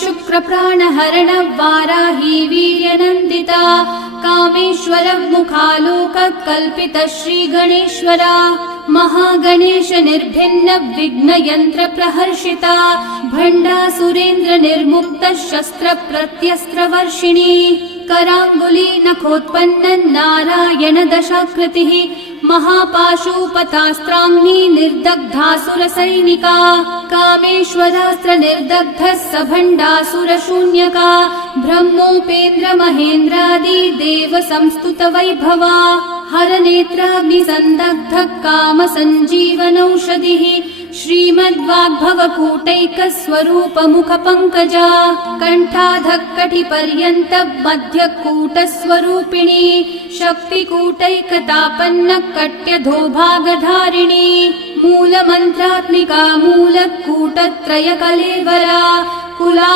शुक्रप्राणहरण वाराही वीर्यनन्दिता कामेश्वर मुखालोक कल्पित श्रीगणेश्वरा महागणेश निर्भिन्न विघ्नयन्त्र प्रहर्षिता भण्डासुरेन्द्र निर्मुक्त शस्त्र प्रत्यस्त्र वर्षिणी कराङ्गुली नखोत्पन्न नारायण दशाकृतिः महापाशुपतास्त्राग्नि निर्दग्धासुर सैनिका कामेश्वरास्त्र निर्दग्ध सभण्डासुर शून्यका ब्रह्मोपेन्द्र महेन्द्रादि देव संस्तुत वैभवा हर नेत्राग्नि संदग्ध काम संजीवनौषधिः श्रीमद्वाग्भवकूटैक स्वरूप मुख पंकजा कंठाधक्कटि पर्यन्त मध्यकूट स्वरूपिणी शक्तिकूटैकतापन्न कट्यधोभागधारिणी मूल मंत्रात्मिका मूलकूटत्रय कलेवरा कुला